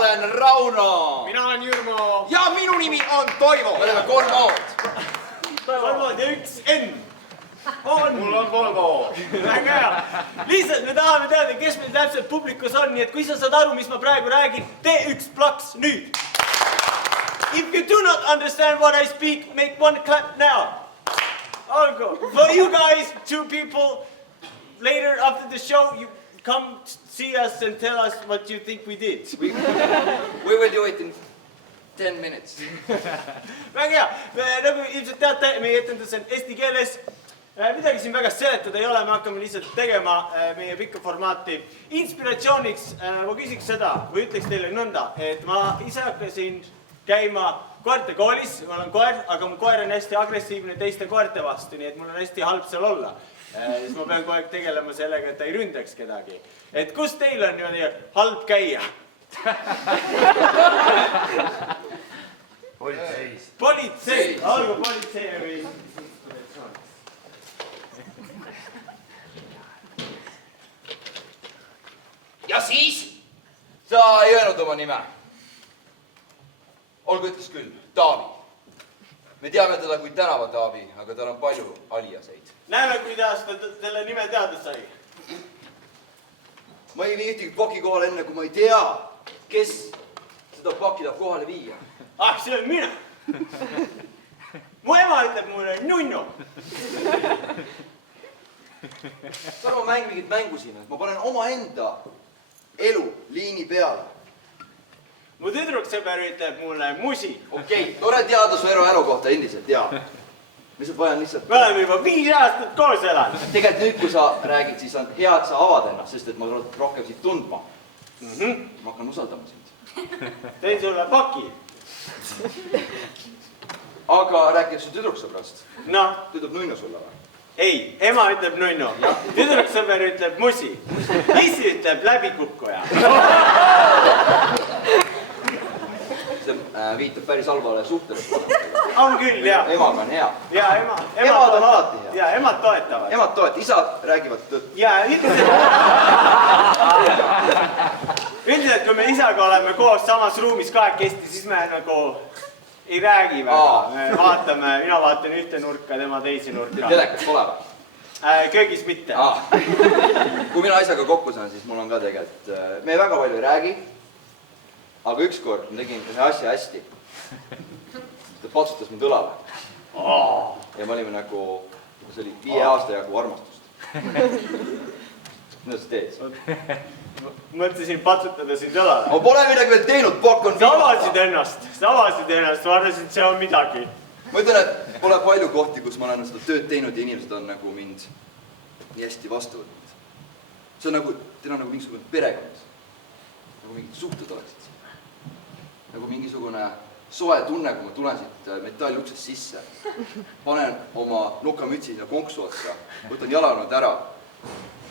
olen Rauno. Mina olen Jürmo. Ja minu nimi on Toivo. Me oleme kolmood. Kolmood ja üks N. Mul on Volvo. Väga hea. Lihtsalt me tahame teada, kes meil täpselt publikus on, nii et kui sa saad aru, mis ma praegu räägin, tee üks plaks nüüd. If you do not understand what I speak, make one clap now. Olgu. For you guys, 2 people, later after the show, you come see us and tell us what you think we did. We will do it in 10 minutes. Väga hea. Nagu ilmselt teate, meie etendus on eesti keeles. Midagi siin väga seletada ei ole, me hakkame lihtsalt tegema meie pikka formaati. Inspiratsiooniks ma küsiks seda, või ütleks teile nõnda, et ma ise hakkasin käima koerte koolis, ma olen koer, aga mu koer on hästi agressiivne teiste koerte vastu, nii et mul on hästi halb seal olla. Siis ma pean kogu aeg tegelema sellega, et ta ei ründaks kedagi. Et kus teil on niimoodi halb käia? Politseis. Politsei! Olgu politsei või inspiratsioon. Ja siis? Sa ei öelnud oma nime. Olgu ütles küll, Taavi. Me teame teda kui tänava Taavi, aga tal on palju aliaseid. Näeme, kuidas ta selle nime teada sai. Ma ei vii ühtegi paki kohale enne, kui ma ei tea, kes seda paki tahab kohale viia. Ah, see on mina. Mu ema ütleb mulle nunnu. Sa arva mäng mingit mängu siin, et ma panen omaenda elu liini peale. Mu tüdruksõber ütleb mulle musi. Okei, tore teada su elu kohta endiselt, jaa. Me saab vajan lihtsalt... Me oleme juba 5 aastat koos elanud. Tegelikult nüüd, kui sa räägid, siis on hea, et sa avad ennast, sest et ma tulen rohkem siit tundma. Ma hakkan usaldama sind. Teen sulle paki. Aga rääkides su tüdruksõbrast. No, Tüdruk nunnu sulle või? ei, ema ütleb nunnu. Tüdruksõber ütleb musi. Issi ütleb läbikukkuja. See viitab päris halvale suhtele. On küll, jah. Emaga on hea. Ja ema. Emad on alati hea. Ja emad toetavad. Emad toetavad, isad räägivad tõtt. Ja üldiselt, kui me isaga oleme koos samas ruumis kahekesti, siis me nagu ei räägi väga. Me vaatame, mina vaatan ühte nurka, tema teisi nurka. Telekas pole või? Köögis mitte. Kui mina isaga kokku saan, siis mul on ka tegelikult... Me väga palju ei räägi, aga ükskord ma tegin ühe asja hästi. Ta patsutas mind õlale. Ja me olime nagu... See oli 5 aasta jagu armastust. Mida sa teed? Mõtlesin patsutada sind õlale. Ma pole midagi veel teinud, pakk on viimata. Sa avasid ennast, ma arvasin, et see on midagi. Ma ütlen, et pole palju kohti, kus ma olen seda tööd teinud ja inimesed on nagu mind nii hästi vastu võtnud. See on nagu, teil on nagu mingisugune perekond. Nagu mingid suhted oleksid siin. Nagu mingisugune soe tunne, kui ma tulen siit metalluksest sisse. Panen oma nukamütsi ja konksu otsa, võtan jalanud ära,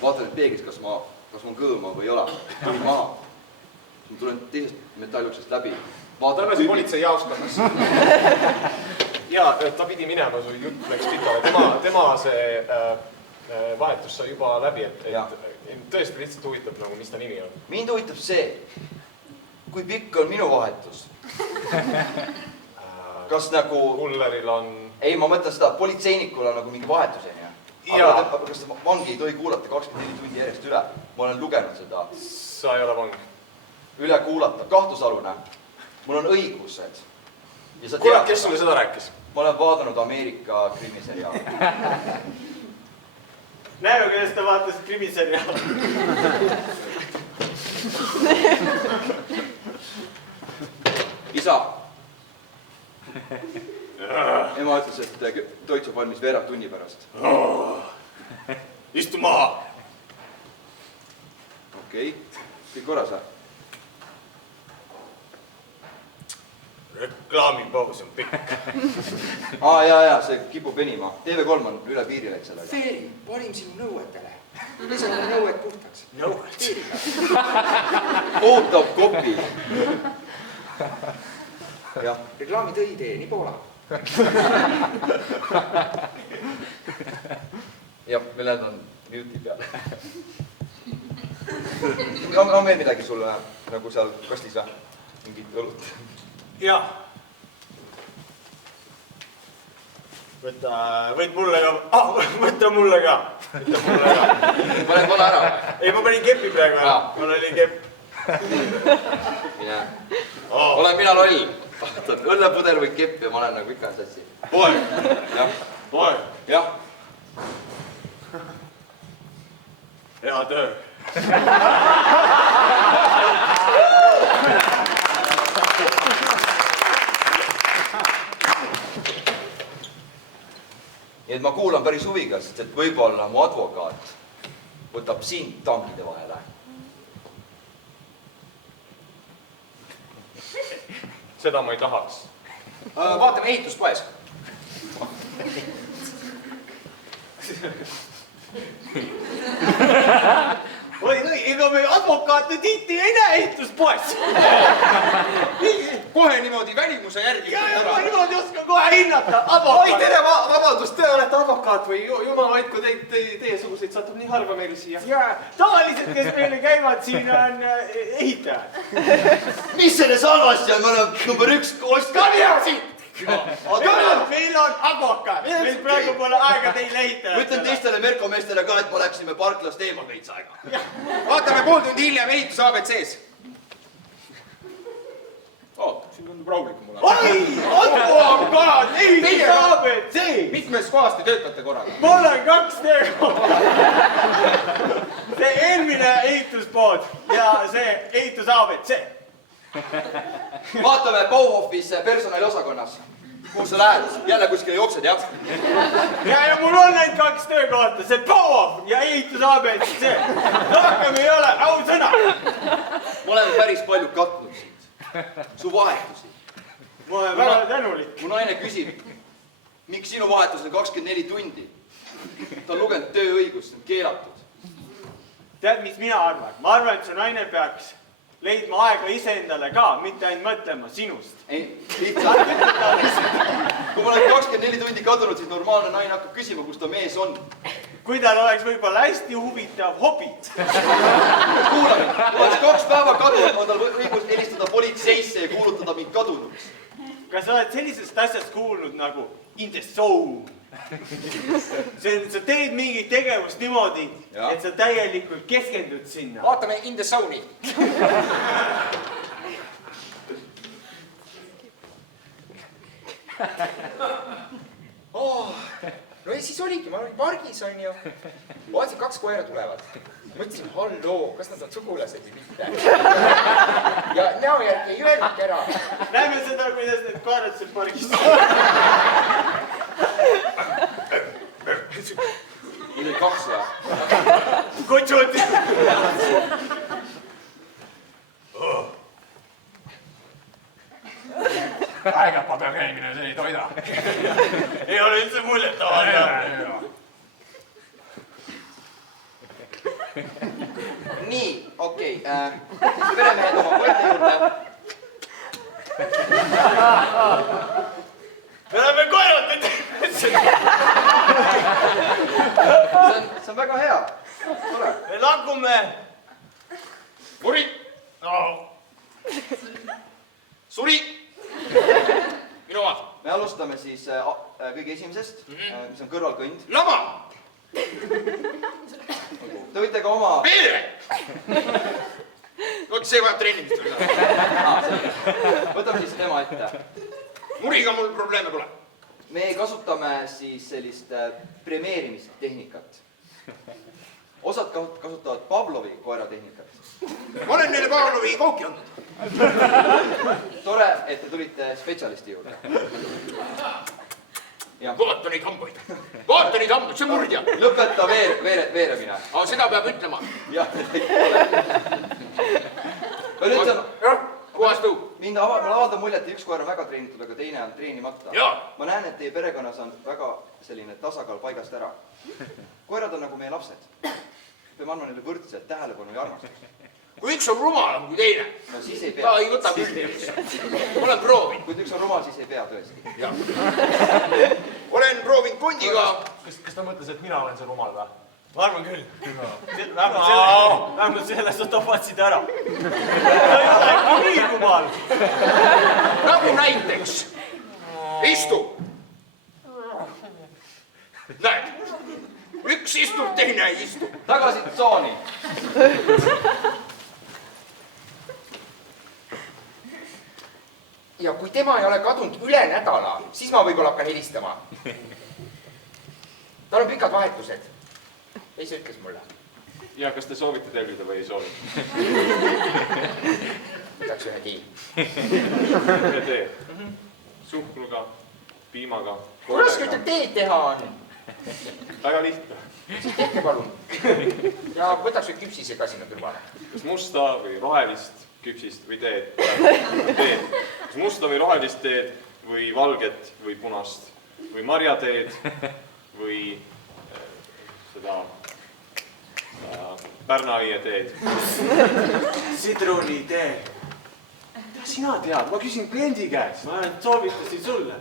vaatan et peeglis, kas ma on kõõma või ei ole. Tulin maha. Ma tulen teisest metalluksest läbi. Tagasi politsei jaoskonnas. Ja, ta pidi minema, su jutt läks pikale. Tema see vahetus sai juba läbi, et tõesti lihtsalt huvitab, mis ta nimi on. Mind huvitab see, kui pikk on minu vahetus. Kas nagu... Kulleril on... Ei, ma mõtlen seda, politseinikul on nagu mingi vahetuseni. Aga kas vangi ei tohi kuulata 24 tundi järjest üle? Ma olen lugenud seda. Sa ei ole vang. Üle kuulata, kahtlusalune. Mul on õigused. Kuule, kes sulle seda rääkis? Ma olen vaadanud Ameerika krimiseriaali. Näeme, kuidas ta vaatas krimiseriaali. Isa. Ema ütles, et toit saab valmis veerand tunni pärast. Istu maha. Okei, kõik korras või? Reklaamipaus on pikk. Jaa, see kipub venima. TV3 on üle piiri läks sellega. Feeri, parim sinu nõuetele. Peseme nõued puhtaks. Nõued? Ootab kopi. Reklaami tõi teeni Poola. Jah, meil on mute'i peal. On veel midagi sulle nagu seal kastis või? mingit õlut. Jah. Võid mulle ka, võtta mulle ka. Panen kole ära või? Ei, ma panin kepi praegu ära. Mul oli kepp. Mine. Olen mina loll. Õllepudel või kepp ja ma olen nagu ikka satsi. Poeg. Jah. Poeg. Jah. Hea töö. Nii et ma kuulan päris huviga, sest et võib-olla mu advokaat võtab sind tankide vahele. Seda ma ei tahaks. Vaatame ehituspoes. Oi, ega me advokaate tihti ei näe ehituspoes. Kohe niimoodi välimuse järgi. Ja ma niimoodi oskan kohe hinnata. Oi, tere, vabandust, te olete advokaat või jumal hoidku teiesuguseid satub nii harva meile siia. Tavaliselt, kes meile käivad siin, on ehitajad. Mis selles halvasti on? Me oleme number 1 kost. Come here siit! Meil on advokaat. Meil praegu pole aega teile ehitajad. Ütlen teistele Merko meestele ka, et me läksime parklast eemal veits aega. Vaatame pool tundi hiljem ehitus ABC-s. Siin tundub rahulikum mulle. Oi, advokaat, ehitus ABC. Mitmes kohas te töötate korraga? Mul on 2 töökohta. See eelmine ehituspood ja see ehitus ABC. Vaatame Bauhofis personaliosakonnas. Kuhu sa lähed? Jälle kuskile jooksed, jah? Ja mul on ainult 2 töökohta, see Bauhof ja ehitus ABC. Rohkem ei ole, ausõna. Ma olen päris palju katnud sind. Su vahetusi. Ma olen väga tänulik. Mu naine küsib, miks sinu vahetus on 24 tundi? Ta on lugenud tööõigust, see on keelatud. Tead, mis mina arvan? Ma arvan, et su naine peaks leidma aega iseendale ka, mitte ainult mõtlema sinust. Ei, lihtsalt. Kui ma olen 24 tundi kadunud, siis normaalne naine hakkab küsima, kus ta mees on. Kui tal oleks võib-olla hästi huvitav hobi. Kuula, kui oleks 2 päeva kadunud, on tal õigus helistada politseisse ja kuulutada mind kadunuks. Kas sa oled sellisest asjast kuulnud nagu in the zone? Sa teed mingit tegevust niimoodi, et sa täielikult keskendud sinna. Vaatame in the zone'i. No ja siis oligi, ma olin pargis, on ju. Vaatasin, 2 koera tulevad. Mõtlesin, halloo, kas nad on sugulased või mitte. Ja näo järgi ei öelnudki ära. Näeme seda, kuidas need koerad seal pargis. Meil oli 2 või? Kutsud! Aegapadel käimine, see ei toida. Ei ole üldse muljet avalda. Nii, okei. Siis peremehed oma koerte juurde. Me oleme koerad nüüd. See on väga hea. Tore. Me lakume. Muri! Suri! Minu omad. Me alustame siis kõige esimesest, mis on kõrvalkõnd. Lama! Te võite ka oma... Peere! Oot, see vajab treenimist. Võtame siis tema ette. Muriga mul probleeme pole. Me kasutame siis sellist premeerimistehnikat. Osad kasutavad Pavlovi koeratehnikat. Ma olen neile Pavlovi kooki andnud. Tore, et te tulite spetsialisti juurde. Vaata neid hambaid. Vaata neid hambaid, see on murdja. Lõpeta veeremine. Aga seda peab ütlema. Jah, nüüd on... Kuhas tuu? Mind avaldan muljet, et üks koer on väga treenitud, aga teine on treenimata. Ma näen, et teie perekonnas on väga selline tasakaal paigast ära. Koerad on nagu meie lapsed. Peame andma neile võrdselt tähelepanu ja armastust. Kui üks on rumalam kui teine, No siis ei pea. ta ei võta püsti. Ma olen proovinud. Kui üks on rumal, siis ei pea tõesti. Olen proovinud kondiga. Kas ta mõtles, et mina olen see rumal või? Ma arvan küll. Vähemalt selle sa tofatsid ära. Ta ei ole nii rumal. kohal. Nagu näiteks. Istu. Näed, üks istub, teine ei istu. Tagasi tsooni. Ja kui tema ei ole kadunud üle nädala, siis ma võib-olla hakkan helistama. Tal on pikad vahetused. Ei, see ütles mulle. Ja kas te soovite tellida või ei soovi? Võtaks ühe tee. Ühe tee. Suhkruga, piimaga. Kui raske ühte teed teha on? Väga lihtne. Siis tehke palun. Ja võtaks ühe küpsise ka sinna kõrvale. Kas musta või rohelist küpsist või teed? Kas musta või rohelist teed või valget või punast või marjateed või seda Pärna-aie teed? Sidrunitee. Mida sina tead? Ma küsin kliendi käest. Ma soovitasin sulle.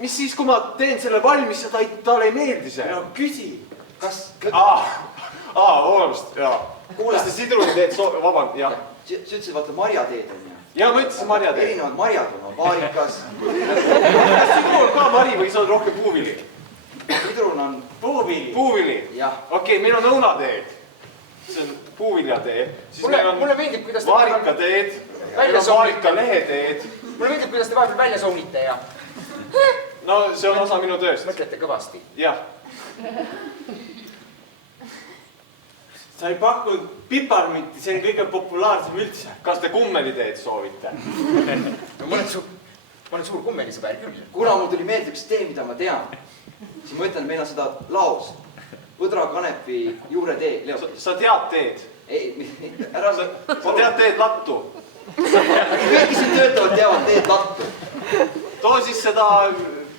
Mis siis, kui ma teen selle valmis ja talle ei meeldi see? No küsi. Kas... Vabandust, jaa. Kuulas te sidruniteed, vaband, jah. Sa ütlesid, vaata marjateed on ju. Jaa, ma ütlesin marjateed. Erinevad marjad on, vaarikas. Kas sidrun on ka mari või sa oled rohkem puuvili? Sidrun on... Puuvili. Puuvili? Jah. Okei, meil on õunateed. See on puuviljateed. Mulle meeldib, kuidas te... Vaarikateed. Meil on vaarikaleheteed. Mulle meeldib, kuidas te vahepeal välja soonite ja... No see on osa minu tööst. Mõtlete kõvasti. Jah. Sa ei pakkunud piparminti, see on kõige populaarsem üldse. Kas te kummeliteed soovite? No ma olen suur kummelisõber küll. Kuna mul tuli meelde üks tee, mida ma tean, siis ma ütlen, et meil on seda laos. Põdra, kanepi, juuretee, leotis. Sa tead teed? Ei, ära... Sa tead teed lattu? Kõik, kes siin töötavad, teavad teed lattu. Too siis seda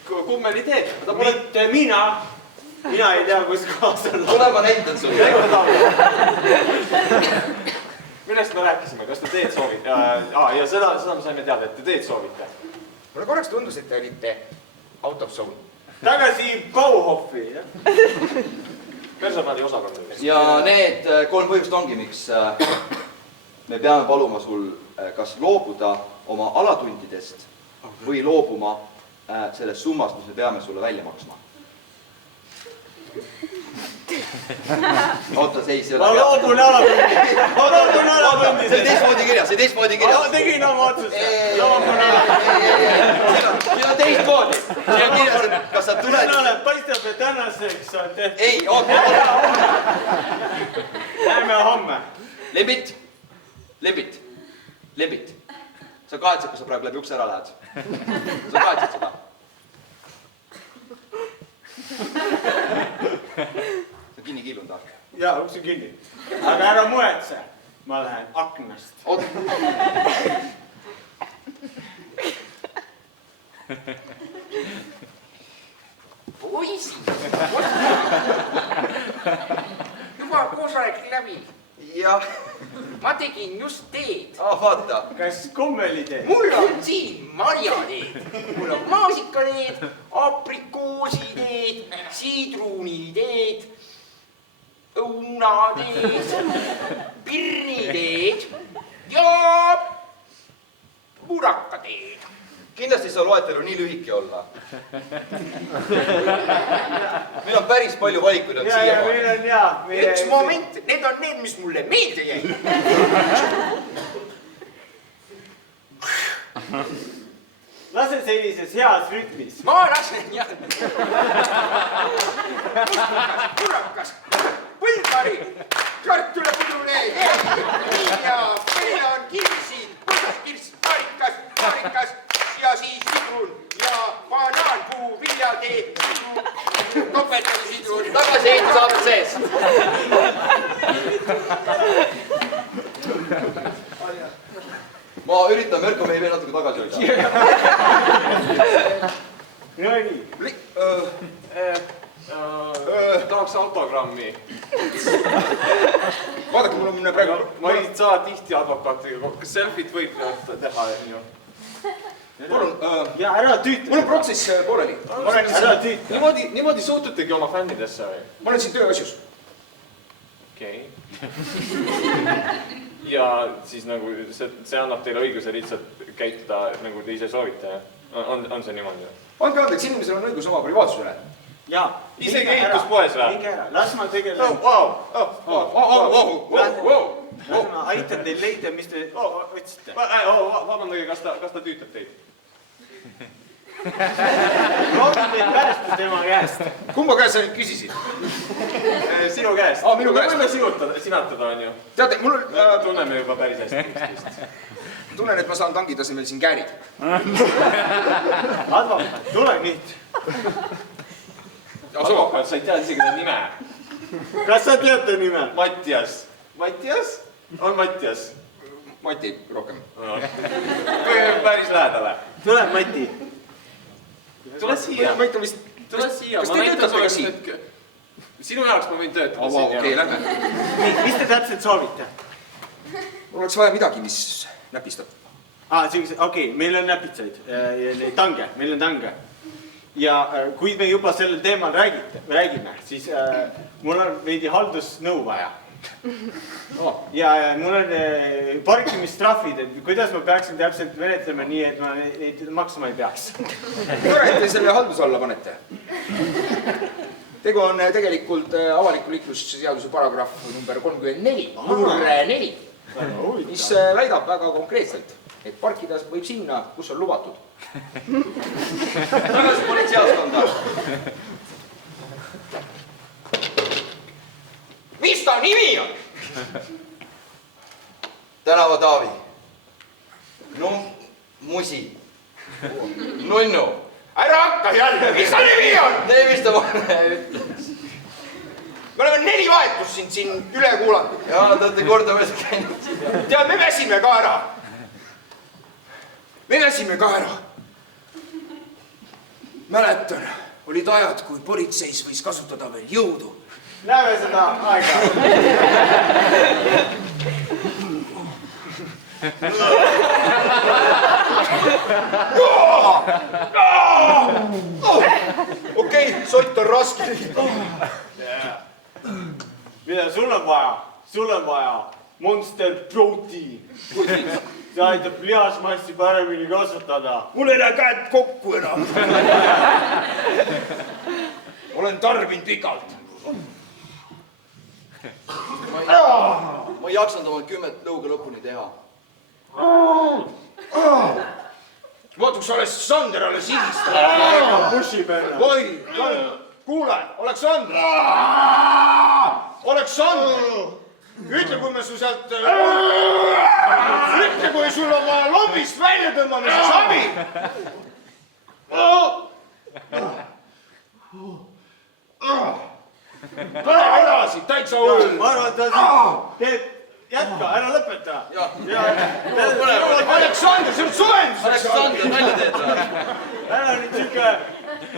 kummeliteed. Mitte mina. Mina ei tea, kus kohas on lattu. Tule ma näitan sulle. Millest me rääkisime? Kas te teed soovite? Ja seda me saime teada, et te teed soovite. Mulle korraks tundus, et te olite out of zone. Tagasi Bauhofi, jah? Personali osakond. Ja need 3 põhjust ongi, miks me peame paluma sul kas loobuda oma alatundidest või loobuma sellest summast, mis me peame sulle välja maksma. Oota, see ei ole... Ma loobun alatundidest. See on teistmoodi kirjas, Tegin oma otsuse. Loobun alatundidest. See on teistmoodi. See on kirjas, et kas sa tuled... Paistab, et tänaseks on tehtud. Ei, oota. Lähme homme. Lembit. Sa kahetsed, kui sa praegu läbi ukse ära lähed. Sa kahetsed seda. Sa kinni killund ahke. Jaa, uks on kinni. Aga ära muetse. Ma lähen aknast. Oot. Poisid! Juba koosolek läbi. Jah. Ma tegin just teed. Vaata. Kas kummeliteed? Mul on siin marjateed. Mul on maasikaleed, aprikoositeed, siidruuniteed, õunateed, pirniteed ja murakateed. Kindlasti sa loetelu nii lühike olla. Meil on päris palju valikuid on siia. Meil on jaa. Üks moment, need on need, mis mulle meelde jäi. Lase sellises heas rütmis. Ma lasen jah. Murakas, põlvkari, kartulepuduleed, ja meil on kirsid, põlvkirss, vaarikas ja siis sidrun ja banaanpuu, viljatee, topeltali sidrun. Tagasi ehitusaamet sees. Ma üritan Mörko mehi veel natuke tagasi hoida. No nii. Tahaks autogrammi. Vaadake, mul on praegu... Ma ei saa tihti advokaatiga, kas selfit võib teha? Palun. Ja ära tüüta. Mul on protsess pooleli. Ära tüüta. Niimoodi suhtutegi oma fännidesse või? Ma olen siin tööasjus. Okei. ja siis nagu see annab teile õiguse lihtsalt käituda, nagu te ise soovite. On see niimoodi? Andke andeks, inimesel on õigus oma privaatsusele. Jaa. Isegi ehituspoes või? Minge ära, las ma tegelen. Las ma aitan teil leida, mis te otsite. Vabandage, kas ta tüütab teid? Loodan teid pärast tema käest. Kumba käest sa nüüd küsisid? Sinu käest. Minu käest. Me võime sinatada, on ju. Teate, mul tunneme juba päris hästi. tunnen, et ma saan tangi tasemel siin käärid. Advokaat, tule nüüd. Advokaat, sa ei tea isegi ta nime. Kas sa tead ta nime? Mattias. Mattias? On Mattias? Mati rohkem. Päris lähedale. Tule, Mati. Tule siia. Ma ikka vist... Tule siia. Kas te töötate ka siin? Sinu jaoks ma võin töötada siin. Okei, lähme. Mis te täpselt soovite? Mul oleks vaja midagi, mis näpistab. Okei, meil on näpitsaid. Tange, meil on tange. Ja kui me juba sellel teemal räägime, siis mul on veidi haldusnõu vaja. Ja mul on parkimistrahvid, et kuidas ma peaksin täpselt menetlema nii, et ma neid maksma ei peaks. Tore, et te selle halduse alla panete. Tegu on tegelikult avaliku liiklusseaduse paragrahv number 34, mis väidab väga konkreetselt, et parkida võib sinna, kus on lubatud. Tagasi politseijaoskonda. Mis ta nimi on? Tänava Taavi. Musi. Nunnu. Ära hakka jälle, mis ta nimi on? Ei, mis ta mulle ütles? Me oleme 4 vahetust siin üle kuulanud. Ja te olete kordamas käinud. Tead, me väsime ka ära. Mäletan, olid ajad, kui politseis võis kasutada veel jõudu. Näeme seda aega. Okei, sott on raske. Mida sul on vaja? Sul on vaja Monster Protein. See aitab lihasmassi paremini kasvatada. Mul ei lähe käed kokku enam. Olen tarbinud pikalt. Ma ei jaksanud oma 10 lõuga lõpuni teha. Vaata, kus Aleksander alles higistab. Bushi peale. Oi, kuule, Aleksander. Aleksander. Ütle, kui me su sealt... Ütle, kui sul oma lombist välja tõmbame, siis abi. Pane edasi, täitsa hull. Ma arvan, et ta teeb... Jätka, ära lõpeta. Aleksander, see on suvendus. Aleksander, välja teed või? Ära nüüd siuke...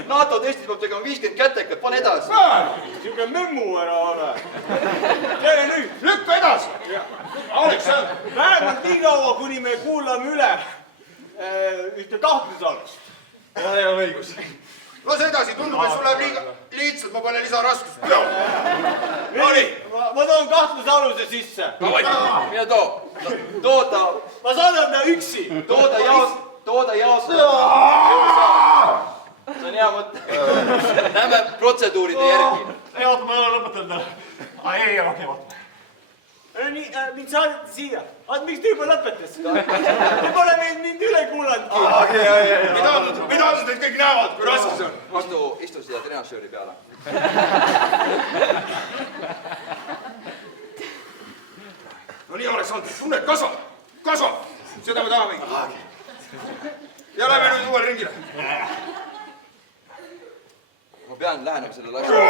NATO testis peab tegema 50 kätekat, pane edasi. Siuke memmu ära ole. Tee nüüd. Lükka edasi. Aleksander. Vähemalt nii kaua, kuni me kuulame üle ühte kahtlusalust. Ja ei ole õigus. Las edasi, tundub, et sul läheb liiga lihtsalt, ma panen lisaraskust. Ma toon kahtlusaluse sisse. Mine too. Too ta. Ma saadan ta üksi. Tooda jaost. See on hea mõte. Näeme protseduuride järgi. Ei, oota, ma ei ole lõpetanud. Ei, okei, oota. Mind saadeti siia. Miks te juba lõpetas? Te pole mind üle kuulanudki. Mida teid kõik näevad, kui raske see on? Istu siia trenažööri peale. No nii, Aleksander, tunned kasvab. Kasvab. Seda me tahamegi. Ja lähme nüüd uuele ringile. Ma pean lähenema sellele asjale.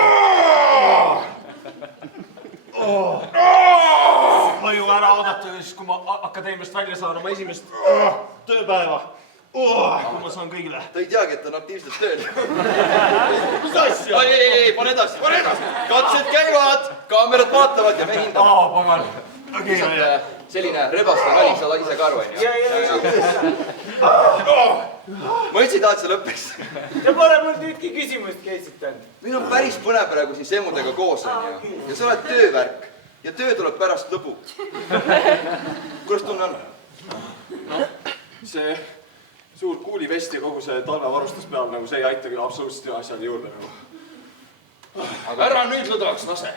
Ma ju ära oodata, kui ma akadeemiast välja saan oma esimest tööpäeva. Kui ma saan kõigile. Ta ei teagi, et ta on aktiivselt tööl. Mis asja? Ei, pane edasi. Pane edasi. Katsed käivad, kaamerad vaatavad ja me hindame. Pagan. Selline rebaste valik, sa ise ka aru, Ma ütlesin, tahad see lõppeks. Te pole mul tüütki küsimustki esitanud. Meil on päris põnev praegu siin semmudega koos, on ju. Ja sa oled töövärk. ja töö tuleb pärast lõbu. Kuidas tunne on? Noh, see suur kuulivest ja kogu see talvevarustus peal, nagu see ei aita küll absoluutselt asjale juurde nagu. Aga ära nüüd lõdvaks lase.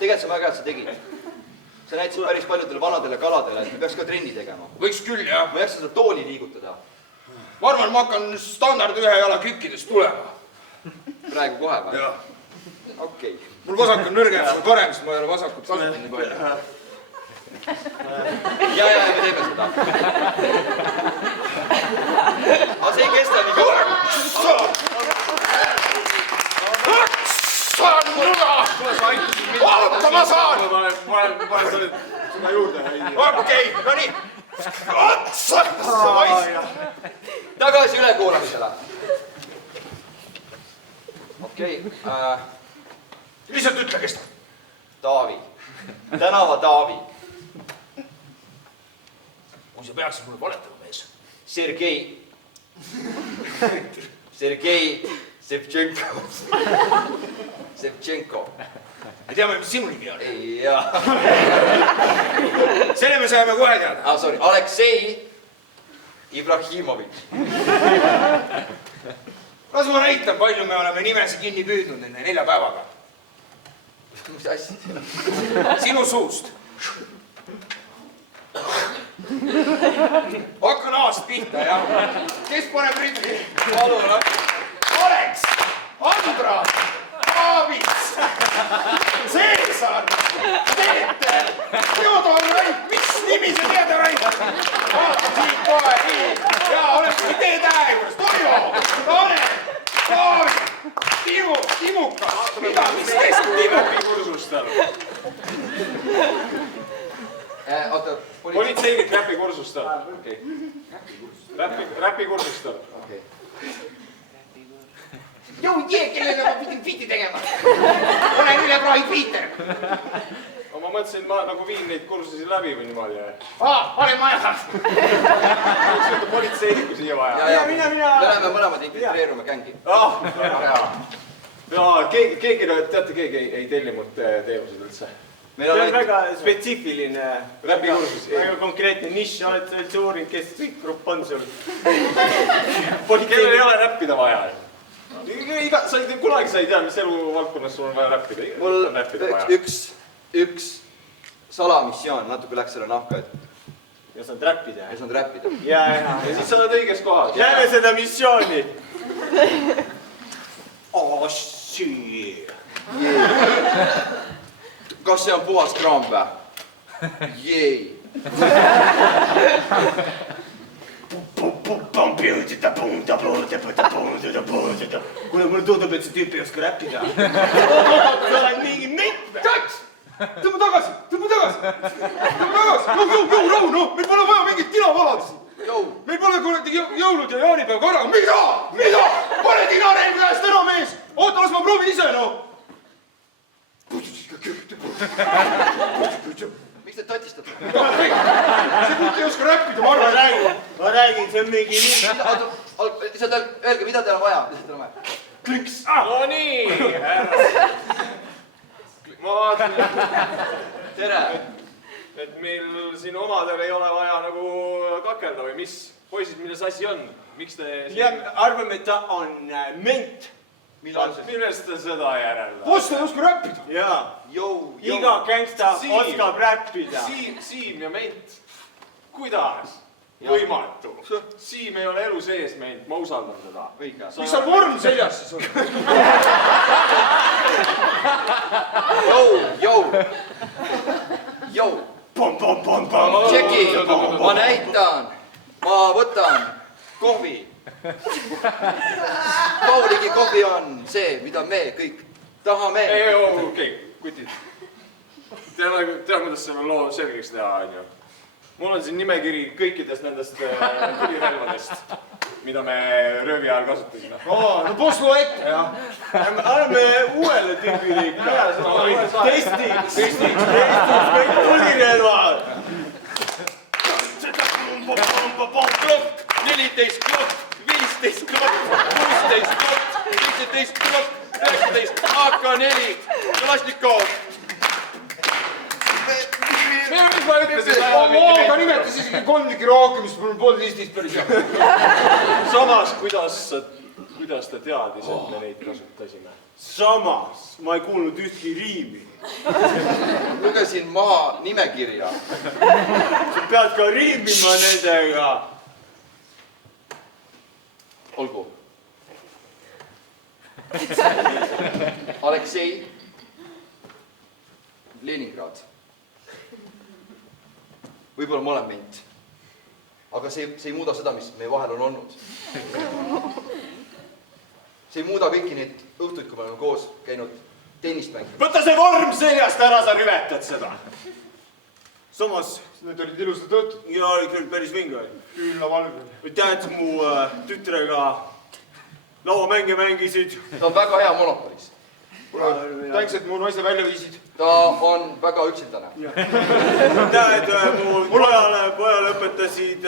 Tegelikult see on väga, et sa tegid. Sa näitasid päris paljudele vanadele kaladele, et me peaks ka trenni tegema. Võiks küll, jah. Ma ei jaksa seda tooli liigutada. Ma arvan, ma hakkan standard ühe jala kükkidest tulema. Praegu kohe või? Jah. Okei. Mul vasak on nõrgem, see on parem, sest ma ei ole vasakut kasutanud nii palju. Ja, me teeme seda. Aga see ei kesta nii kaua. Saan nuga! Kuule, sa aitasid mind. Vaata, ma saan! Ma olen sinna juurde. Okei, no nii. Otsa! Tagasi ülekuulamisele. Okei. Lihtsalt ütle, kes ta. Taavi. Tänava Taavi. Kui sa peaksid mulle valetama, mees. Sergei Sevtšenko. Sevtšenko. Me teame, mis sinu nimi on. Ei, jaa. Selle me saime kohe teada. Sorry, Aleksei Ibrahimovitš. Las ma näitan, palju me oleme nimesi kinni püüdnud nende 4 päevaga. Mis asja? Sinu suust. Hakkan aast pihta, jah. Kes paneb ridri? Palun, Aleks, Andras, Taavits, Seesar, Peeter, Theodor Rait, mis nimi see teada Rait? Vaata siit kohe, nii. Jaa, oleks kui T-tähe juures. Toivo, Tanel, Taavi, Timo, Timukas. Mida, mis teist Timo? Räpikursustel. Oota, Politseinik räpikursustel. Räpikursustel. Okei. Jõu tee, kellele ma pidin piti tegema. Olen üle prahi Piiter. Ma mõtlesin, ma nagu viin neid kursusi läbi või niimoodi. Olen maja. Seda politseiniku siia vaja. Ja, me läheme mõlemad infiltreerume gängi. Keegi, teate, keegi ei tellinud teenused üldse. See on väga spetsiifiline, Räpikursus. väga konkreetne nišš, oled sa üldse uurinud, kes see grupp on sul? Kellel ei ole räppida vaja. Kunagi sa ei tea, mis eluvaldkonnas sul on vaja räppida. Mul üks salamissioon, natuke läks selle nahka, et Ja saad räppida. ei saanud räppida. Ja siis sa oled õiges kohas. Jääme seda missiooni. Kas see on puhas kraam või? Jei. Kuule, mulle tundub, et see tüüp ei oska räppida. Sa oled mingi ment. Tats! Tõmba tagasi! Rahu, noh! Meil pole vaja mingit tinavaladusi! Meil pole kuradi jõulud ja jaanipäev ka ära! Mida? Pane tina neil käest ära, mees! Oota, las ma proovin ise, noh! Miks te tatistate? See kutt ei oska räppida, ma arvan. Ma räägin, see on mingi nii. Lihtsalt öelge, mida teil on vaja. Kliks! No nii! Ma vaatan, Tere! et meil siin omadel ei ole vaja nagu kakelda või mis? Poisid, milles asi on? Miks te... Arvame, et ta on ment. Millest te seda järeldate? Boss ei oska räppida! Jaa. Iga gängsta oskab räppida. Siim ja ment. Kuidas? Võimatu. Siim ei ole elu sees ment, ma usaldan seda. Miks seal vorm seljas siis on? Jou! Tšeki, ma näitan. Ma võtan kohvi. Pauligi kohvi on see, mida me kõik tahame. Okei, kutid. Teame, kuidas selle loo selgeks teha, on ju. Mul on siin nimekiri kõikidest nendest tulirelvadest, mida me röövi ajal kasutasime. No boss loe ette, jah. Anname uuele tüübile ikka. Testiks kõik tulirelvad. 14 klokk, 15 klokk, 16 klokk, 17 klokk, 19 AK4, Kalašnikov. mis ma ütlesin? ta nimetas isegi 3 tükki rohkem, mis mul polnud Eestis päris hea. Samas, kuidas ta teadis, et me neid kasutasime? Samas, ma ei kuulnud ühtki riimi. Lugesin maha nimekirja. Sa pead ka riimima nendega. Olgu. Aleksei. Leningrad. Võib-olla ma olen ment. Aga see ei muuda seda, mis meie vahel on olnud. See ei muuda kõiki neid õhtuid, kui me oleme koos käinud tennist mänginud. Võta see vorm seljast ära, sa rüvetad seda. Samas, Need olid ilusad õhtud. ja oli küll päris vinge. Külla valgel. Tead, mu tütrega lauamänge mängisid. Ta on väga hea monopolis. Tänks, et mu naise välja viisid. Ta on väga üksildane. Tead, mu pojale õpetasid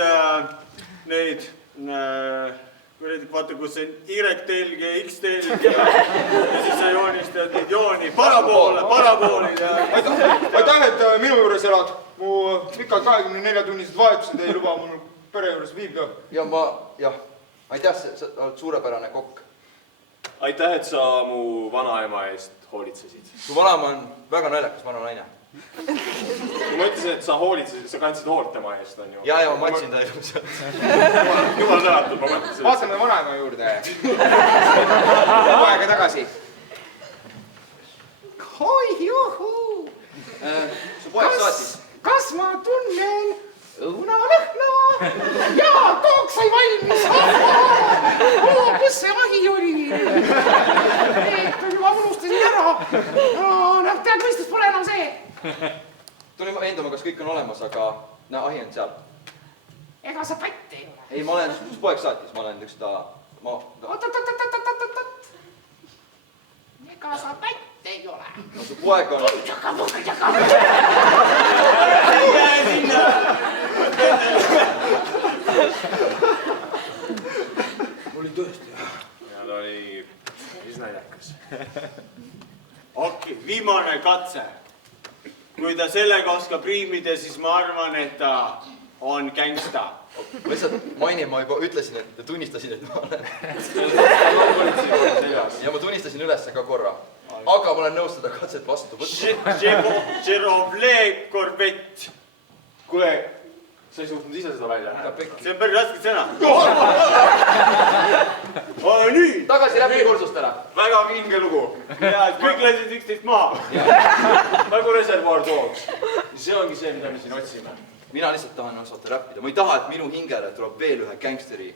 neid, vaata, kus see Y-telg ja X-telg ja siis sa joonistad neid jooni parapooli. Aitäh, et minu juures elad. Mu pikalt 24-tunnised vahetused ei luba mul pere juures viibida. Aitäh, sa oled suurepärane kokk. Aitäh, et sa mu vanaema eest hoolitsesid. Su vanaema on väga naljakas vana naine. Ma ütlesin, et sa hoolitsesid, sa kandsid hoolt tema eest, on ju? Ja ma matsin ta ilusalt. Jumal tänatud, ma mõtlesin. Vaatame vanaema juurde. Aega tagasi. Hoi, juhuu! Su poeg saatis. Kas ma tunnen õunalõhna? Jaa, kook sai valmis. Kus see ahi oli? Juba unustasin ära. Tead, mõistus pole enam see. Tulin veenduma, kas kõik on olemas, aga ahi on seal. Ega sa pätt ei ole. Ei, ma olen, su poeg saatis, ma olen üks ta... Oot. Ega sa pätt ei ole. No su poeg on... Oli tõesti. Ja ta oli päris naljakas. Okei, viimane katse. Kui ta sellega oskab riimida, siis ma arvan, et ta on gängsta. Ma lihtsalt mainin, ma juba ütlesin, et tunnistasin, et ma olen. Ja ma tunnistasin ülesse ka korra. Aga ma olen nõus seda katset vastu võtma. Žerovlee korvett. Kuule, sa ei suutnud ise seda välja näha. See on päris raske sõna. Nii. Tagasi räpikursustele. Väga vinge lugu. Ja kõik lasid üksteist maha. Nagu Reservoir Dogs. See ongi see, mida me siin otsime. Mina lihtsalt tahan osata räppida. Ma ei taha, et minu hingele tuleb veel ühe gängsteri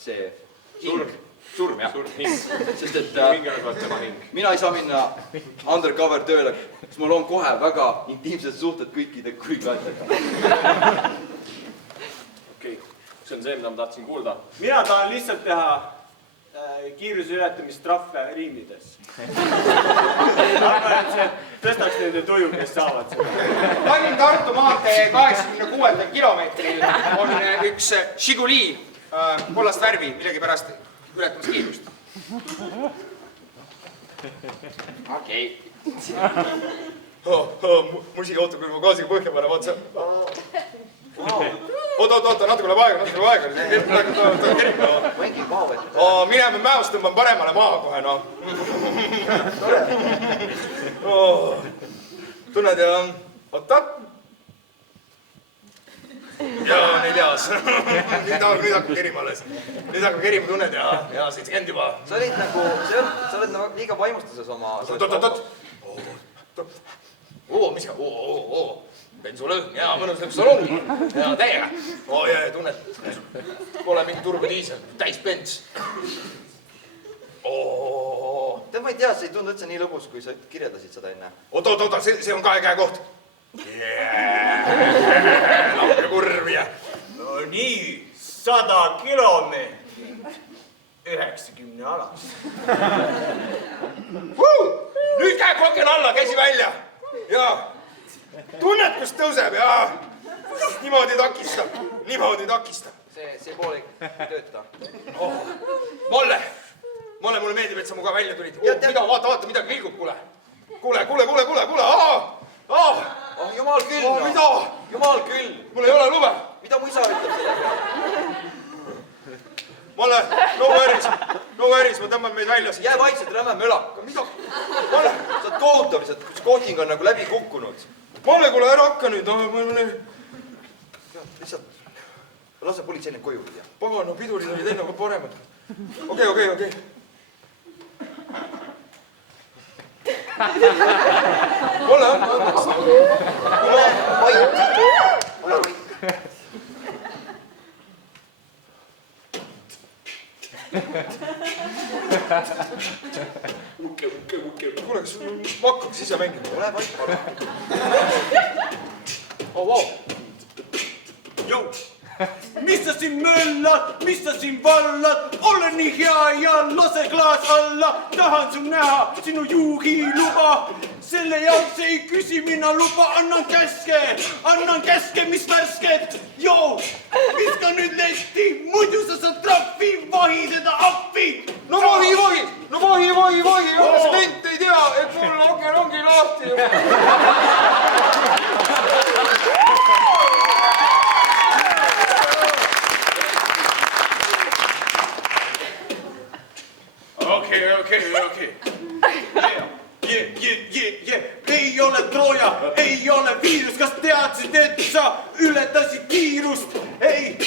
see hing. Surm, jah. Surm hing. Sest et Hingele tuleb tema hing. mina ei saa minna undercover tööle, sest ma loon kohe väga intiimsed suhted kõikide kuriklaatidega. Okei, see on see, mida ma tahtsin kuulda. Mina tahan lihtsalt teha kiiruse ületamistrahve riimides. Arvan, et see tõstaks nende tuju, kes saavad seda. Tallinn-Tartu maantee 86 kilomeetril on üks Žiguli kollast värvi, millegipärast ületamas kiirust. Okei. Musi ootab, kui ma gaasiga põhja panen, vaat see. Oot, natuke läheb aega. Mängi kaob, et... Minema mäost tõmban paremale maha kohe, noh. Tunned ja... Oota. Jaa, 4. Nüüd hakkab kerima alles. Nüüd hakkab kerima, tunned ja 70 juba. Sa oled nagu liiga vaimustuses oma... Oot. Mis ka? Bensulõhn, jaa, mõnus lõhn salongi. Jaa, täiega. Jaa, tunned. Pole mingi turbodiisel, täis bens. Tead, ma ei tea, see ei tundu üldse nii lõbus, kui sa kirjeldasid seda enne. Oot, see on 2 käe koht. Lahke kurv ja... No nii, 100 kilomeetrit. 90 alas. Nüüd käe klokken alla, käsi välja. Jaa. Tunned, kus tõuseb ja niimoodi takista. See pool ei tööta. Molle, mulle meeldib, et sa muga välja tulid. Mida, vaata, midagi vilgub, kuule. Kuule. Oh, jumal küll. Mida? Jumal küll. Mul ei ole lube. Mida mu isa ütleb selle peale? Malle, no worries, ma tõmban meid välja. Jää vaikselt, räme mölaka. Mida? Malle. Sa oled kohutav lihtsalt, kus kohting on nagu läbi kukkunud. Malle, kuule, ära hakka nüüd. Lihtsalt, lase politseinik koju. Pagana, pidurid olid enne paremad. Okei. Malle, andeks. Ole vait. Kuule, kas ma hakkaks ise mängima? Ole vait, palun. Oh, wow. Jou! Mis sa siin möllad, mis sa siin vallad, ole nii hea ja lase klaas alla, tahan su näha, sinu juugiluba. Selle jaoks ei küsi mina luba, annan käske, mis värsked. Joo, viska nüüd letti, muidu sa saad trahvi, vahi teda appi. No vahi, kas ment ei tea, et mul aken ongi lahti. Okei. Ei ole Trooja, ei ole viirus, kas teadsid, et sa ületasid kiirust? Ei,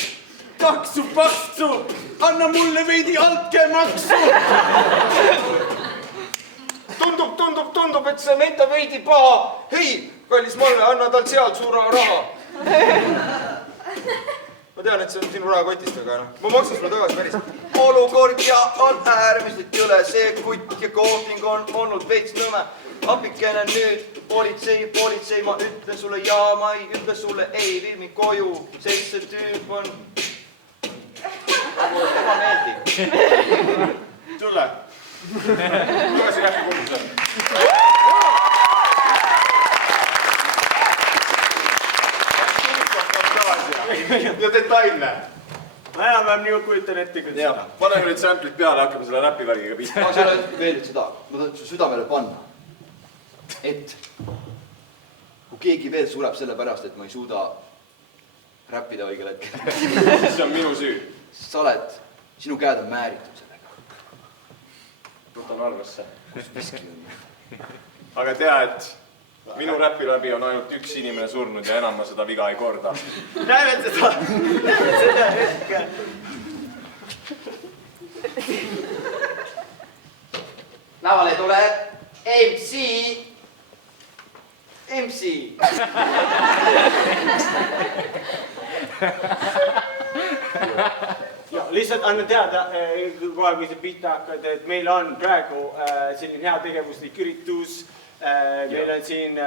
taksu paksu, anna mulle veidi altkäemaksu. Tundub, et see ment on veidi paha. Hei, kallis Malle, anna tal sealt suure raha. Ma tean, et see on sinu rahakotist, aga ma maksan sulle tagasi päris. Olukord on äärmiselt jõle, see kutt ja kohting on olnud veits nõme. Apikene nüüd, politsei, ma ütlen sulle ja, ma ei ütle sulle ei, viib mind koju, sest see tüüp on ebameeldiv. Tule. Tule see läbi kuulda. Ja detailne. Ma enam-vähem nii kujutan ette küll seda. Pane nüüd sample'id peale, hakkame selle räpivärgiga pihta. Ma sulle veel nüüd seda, ma tahan su südamele panna, et kui keegi veel sureb selle pärast, et ma ei suuda räppida õigel hetkel. See on minu süü. Sinu käed on määritud sellega. Võtan arvesse. Kus viski on? Aga tea, et minu räpi läbi on ainult üks inimene surnud ja enam ma seda viga ei korda. Näeme seda hetke. Lavale tuleb MC. Ja lihtsalt annan teada, kohe kui sa pihta hakkad, et meil on praegu selline heategevuslik üritus. Meil on siin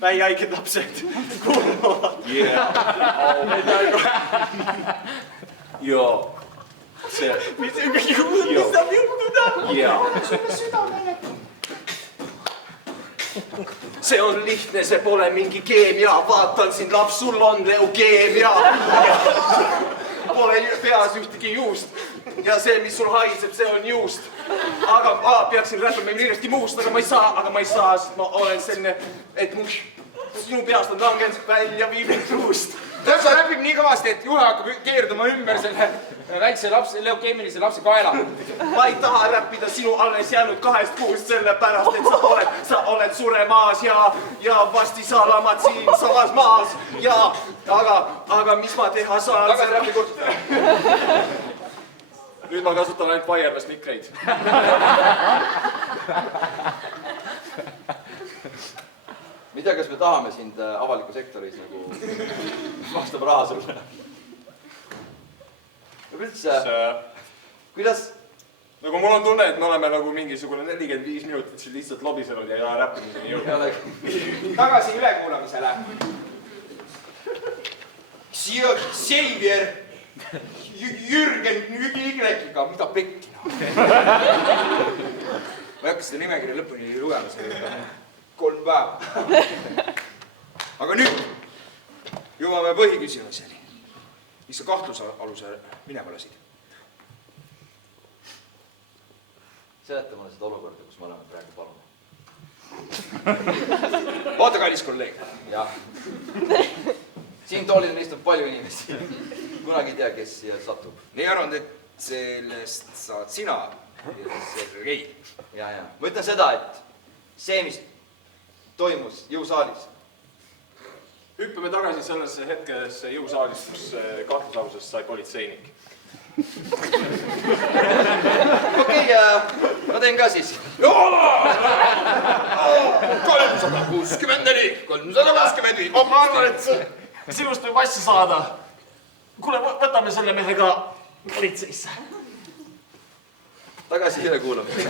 vähihaiged lapsed kuulavad. Joo. Mis saab juhtuda? See on lihtne, see pole mingi keemia. Vaatan sind, laps, sul on leukeemia. Pole peas ühtegi juust. Ja see, mis sul haiseb, see on juust. Aga peaksin rääkima millestki muust, aga ma ei saa, sest ma olen selline, et sinu peast on langenud välja viimne suust. Sa räpib nii kõvasti, et juhe hakkab keerduma ümber selle väikse leukeemilise lapse kaela. Ma ei taha räppida sinu alles jäänud 2 kuust sellepärast, et sa oled suremaas ja vasti sa lamad siin samas maas. Aga mis ma teha saan? Tagasi räpi kohta. Nüüd ma kasutan ainult wireless mikreid. Mida, kas me tahame sind avaliku sektoris nagu makstab raha sulle? Üldse, kuidas? Nagu mul on tunne, et me oleme nagu mingisugune 45 minutit siin lihtsalt lobisenud ja räppimiseni jõudnud. Tagasi ülekuulamisele. Xavier Jürgen Jügiga, mida pekki? Ma ei hakka seda nimekirja lõpuni lugema, see 3 päeva. Aga nüüd jõuame põhiküsimuseni. Mis sa kahtlusaluse minema lasid? Seleta mulle seda olukorda, kus me oleme praegu, palun. Vaata, kallis kolleeg. jah. Siin toolil istub palju inimesi. Kunagi ei tea, kes siia satub. Nii arvan, et sellest saad sina, Sergei. Ja. Ma ütlen seda, et see, mis toimus jõusaalis. Hüppame tagasi sellesse hetkesse jõusaalis, kus kahtlusalusest sai politseinik. Okei, ma teen ka siis. 364, 365. Ma arvan, et sinust võib asja saada. Kuule, võtame selle mehe ka politseisse. Tagasi üle kuulamist.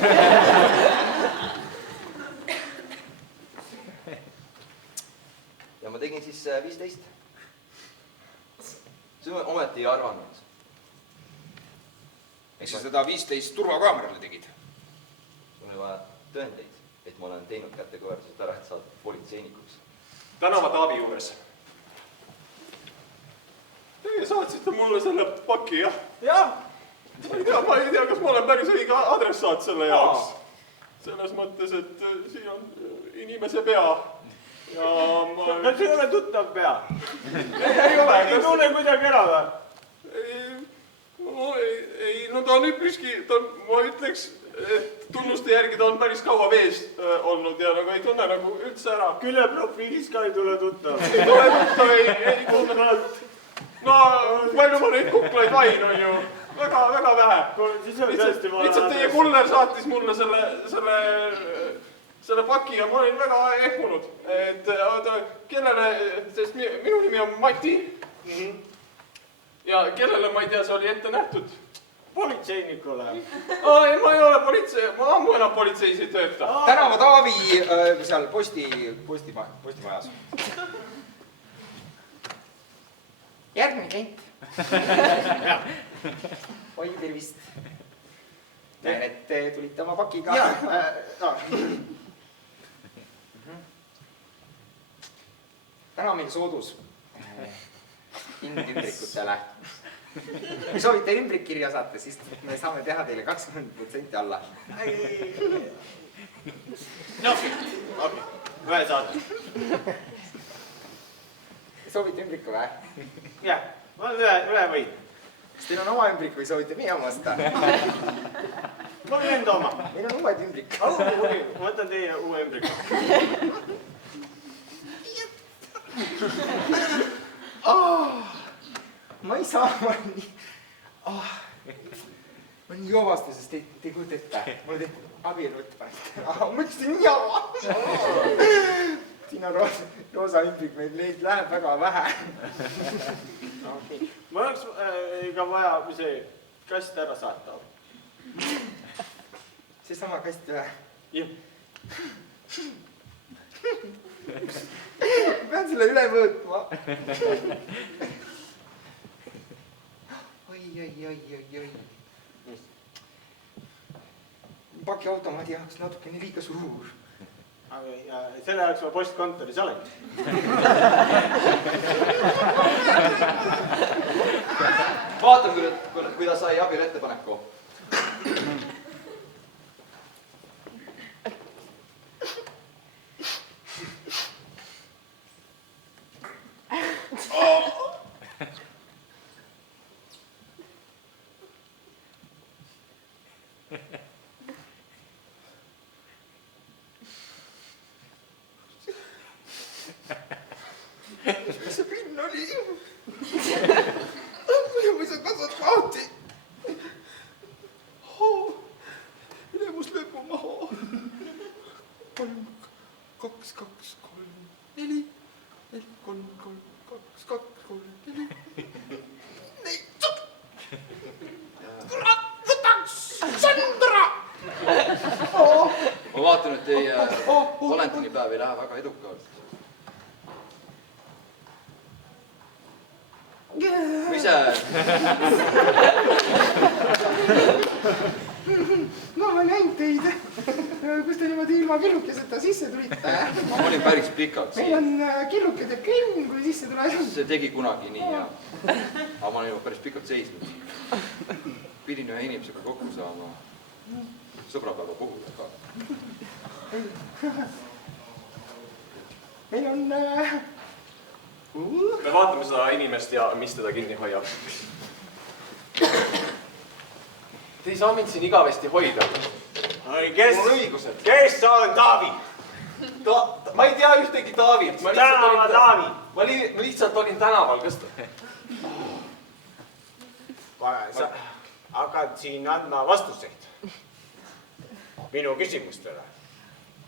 Ja ma tegin siis 15. See ometi ei arvanud. Miks sa seda 15 turvakaamerale tegid? Sul oli vaja tõendeid, et ma olen teinud kätekõverduselt ära, et saad politseinikuks. Tänava Taavi juures. Teie saatsite mulle selle paki, jah? Jah. Ma ei tea, kas ma olen päris õige adressaat selle jaoks. Selles mõttes, et siin on inimese pea. Ja ma... See ei ole tuttav pea. Ei ole. Ei tunne kuidagi ära või? No ta on üpriski, ma ütleks, et tunnuste järgi ta on päris kaua vees olnud ja nagu ei tunne nagu üldse ära. Küleprofiilis ka ei tule tuttav. Ei tule tuttav, ei tunne. No, palju ma neid kuklaid vain on ju. Väga vähe. Lihtsalt teie kuller saatis mulle selle paki ja ma olin väga ehmunud. Et kellele, sest minu nimi on Mati. Ja kellele, ma ei tea, see oli ette nähtud. Politseinikule. Ma ei ole politsei, ma ammu enam politseis ei tööta. Tänava Taavi seal postimajas. Järgmine klient. Oi, tervist. Näen, et tulite oma pakiga. Täna meil soodus ümbrikutele. Kui soovite ümbrikkirja saate, siis me saame teha teile 20% alla. No, okei. Ühe saate. Soovite ümbriku või? Jah, ma ühe võin. Kas teil on oma ümbrik või soovite meie omasta? Ma võin enda oma. Meil on uued ümbrik. Ma võtan teie uue ümbriku. Ma ei saa, ma olen nii joovastusest, te ei kujuta ette. Mulle tehtud abielu ettepanek. Ma ütlesin jaa. Siin on roosa ümbrik, meil neid läheb väga vähe. Ma oleks ka vaja see kast ära saata. Seesama kast või? Jah. Pean selle üle võõtma. Oi. Pakiautomaadi jaoks natukene liiga suur. Selle jaoks ma postkontoris olen. Vaatame, kuidas sai abielu ettepaneku. Mis see pinn oli? Või sa kasvad lahti? Ülemus lööb mu maha. 3, 2, 2, 3, 4. 4, 3, 3, 2, 2, 3, 4. Neitsub! Kurat, võtaks Sandra! Ma vaatan, et teie valentinipäev ei lähe väga edukalt. Või ise? No ma näin teid, kus te niimoodi ilma killukeseta sisse tulite. Ma olin päris pikalt Meil on killuked ja kremm, kui sisse tuleb. See tegi kunagi nii ja... Aga ma olin juba päris pikalt seisnud. Pidin ühe inimesega kokku saama sõbrapäeva puhul ka. meil on me vaatame seda inimest ja mis teda kinni hoiab. Te ei saa mind siin igavesti hoida. Kes on Taavi? Ma ei tea ühtegi Taavit. Tänava Taavi. Ma lihtsalt olin tänaval. Kas Sa hakkad siin andma vastuseid minu küsimustele.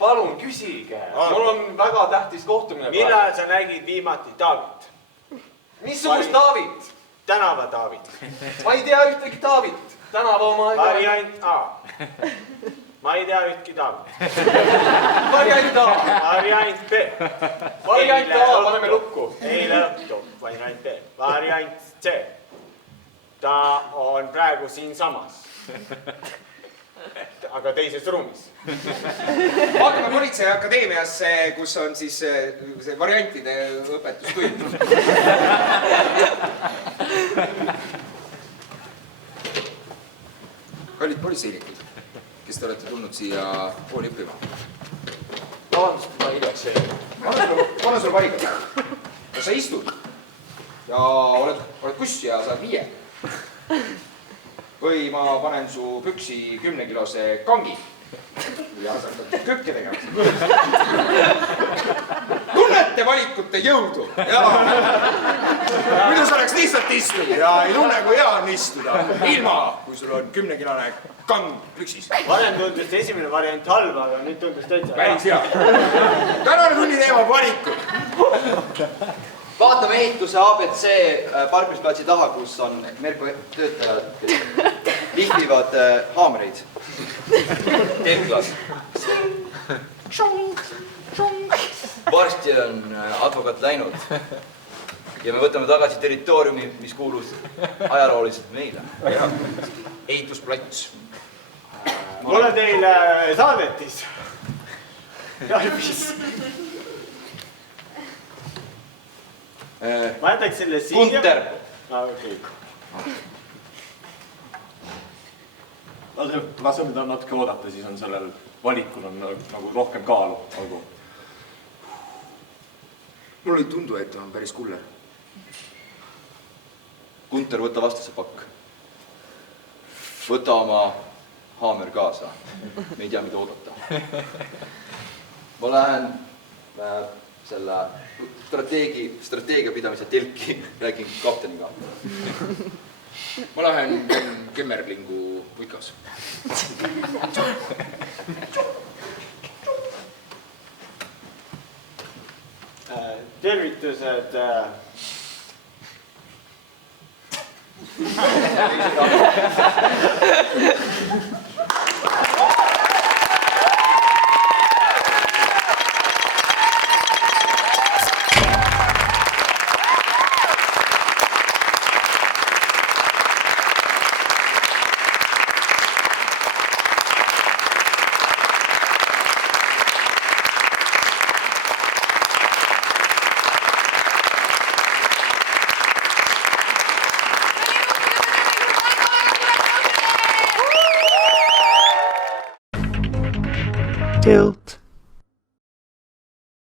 palun küsige. Mul on väga tähtis kohtumine. Millal sa nägid viimati Taavit? Missugust Taavit? Tänava Taavit. Ma ei tea ühtegi Taavit. Tänava oma... Variant A. Ma ei tea ühtki Taavit. Variant A. Variant B. Variant A, paneme lukku. Eile õhtu. Variant B. Variant C. Ta on praegu siinsamas. Aga teises ruumis. vaatame Politseiakadeemiasse, kus on siis see variantide õpetustund. Kallid politseinikud, kes te olete tulnud siia kooli õppima. Vabandust, ma hiljaks jäin. Anna sulle valikud. Kas sa istud ja oled kuss ja saad 5? Või ma panen su püksi 10-kilose kangi ja asendad kökke tegema. Tunnete valikute jõudu? Muidu sa oleks lihtsalt istuda ja ei tunne, kui hea on istuda. Ilma, kui sul on 10-kilone kang püksis. Varem tundus esimene variant halva, aga nüüd tundus täitsa. Päris hea. Tänane tunni teema valikud. Vaatame ehituse ABC parkimisplatsi taha, kus on Merko töötajad lihvivad haamreid. Templas. Varsti on advokaat läinud ja me võtame tagasi territooriumi, mis kuulus ajalooliselt meile. Ehitusplats. Mulle teile saadetis. Mis? Ma jätaks selle siia. Gunter. Okei. Laseme ta natuke oodata, siis on sellel valikul on nagu rohkem kaalu. Olgu. Mul ei tundu, et on päris kuller. Gunter, võta vastu see pakk. Võta oma haamer kaasa. Me ei tea, mida oodata. Ma lähen selle strateegia pidamise telki, räägin kapteniga. Ma lähen Kemmerlingu puikas. Tervitused. Tilt.